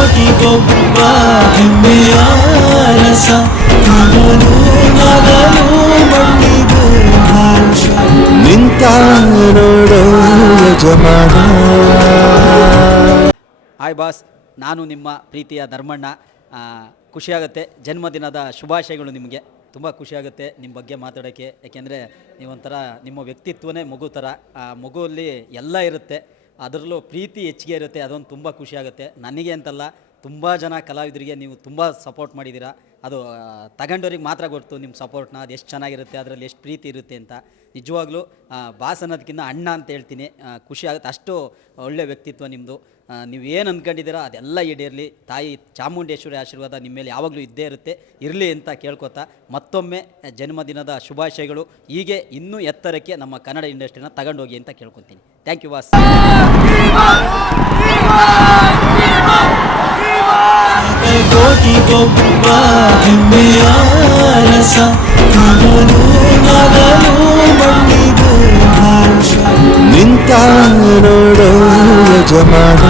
ತ್ಯಾಗಿಗೊಬ್ಬ ಹೆಮ್ಮೆಯ ರಸ ಮಗನು ಭಾಷ ನಿಂತ ನೋಡೋ ಹಾಯ್ ಬಾಸ್ ನಾನು ನಿಮ್ಮ ಪ್ರೀತಿಯ ಧರ್ಮಣ್ಣ. ಖುಷಿಯಾಗುತ್ತೆ. ಜನ್ಮದಿನದ ಶುಭಾಶಯಗಳು ನಿಮಗೆ. ತುಂಬ ಖುಷಿಯಾಗುತ್ತೆ ನಿಮ್ಮ ಬಗ್ಗೆ ಮಾತಾಡೋಕ್ಕೆ. ಯಾಕೆಂದರೆ ನೀವೊಂಥರ ನಿಮ್ಮ ವ್ಯಕ್ತಿತ್ವನೇ ಮಗು ಥರ. ಆ ಮಗುವಲ್ಲಿ ಎಲ್ಲ ಇರುತ್ತೆ. ಅದರಲ್ಲೂ ಪ್ರೀತಿ ಹೆಚ್ಚಿಗೆ ಇರುತ್ತೆ ಅದೊಂದು ತುಂಬ ಖುಷಿಯಾಗುತ್ತೆ. ನನಗೆ ಅಂತಲ್ಲ ತುಂಬ ಜನ ಕಲಾವಿದರಿಗೆ ನೀವು ತುಂಬ ಸಪೋರ್ಟ್ ಮಾಡಿದ್ದೀರಾ ಅದು ತಗೊಂಡವ್ರಿಗೆ ಮಾತ್ರ ಗೊತ್ತು ನಿಮ್ಮ ಸಪೋರ್ಟ್ನ ಅದು ಎಷ್ಟು ಚೆನ್ನಾಗಿರುತ್ತೆ, ಅದರಲ್ಲಿ ಎಷ್ಟು ಪ್ರೀತಿ ಇರುತ್ತೆ ಅಂತ. ನಿಜವಾಗ್ಲೂ ಬಾಸ್ ಅನ್ನೋದಕ್ಕಿಂತ ಅಣ್ಣ ಅಂತ ಹೇಳ್ತೀನಿ. ಖುಷಿ ಆಗುತ್ತೆ. ಅಷ್ಟು ಒಳ್ಳೆ ವ್ಯಕ್ತಿತ್ವ ನಿಮ್ಮದು ನೀವು ಏನು ಅಂದ್ಕೊಂಡಿದ್ದೀರಾ ಅದೆಲ್ಲ ಈಡೇರಲಿ. ತಾಯಿ ಚಾಮುಂಡೇಶ್ವರಿ ಆಶೀರ್ವಾದ ನಿಮ್ಮ ಮೇಲೆ ಯಾವಾಗಲೂ ಇದ್ದೇ ಇರುತ್ತೆ. ಇರಲಿ ಅಂತ ಕೇಳ್ಕೊತಾ, ಮತ್ತೊಮ್ಮೆ ಜನ್ಮದಿನದ ಶುಭಾಶಯಗಳು. ಹೀಗೆ ಇನ್ನೂ ಎತ್ತರಕ್ಕೆ ನಮ್ಮ ಕನ್ನಡ ಇಂಡಸ್ಟ್ರಿನ ತಗೊಂಡೋಗಿ ಅಂತ ಕೇಳ್ಕೊತೀನಿ. ಥ್ಯಾಂಕ್ ಯು ಬಾಸ್ ಕೋಟಿಗೊಬ್ಬ ಹೆಮ್ಮೆಯ ರಸ ಇವನು ನಗಲು ಮಣ್ಣಿಗೆ ಹರ್ಷ ನಿಂತ ನೋಡೋ ಯಜಮಾನ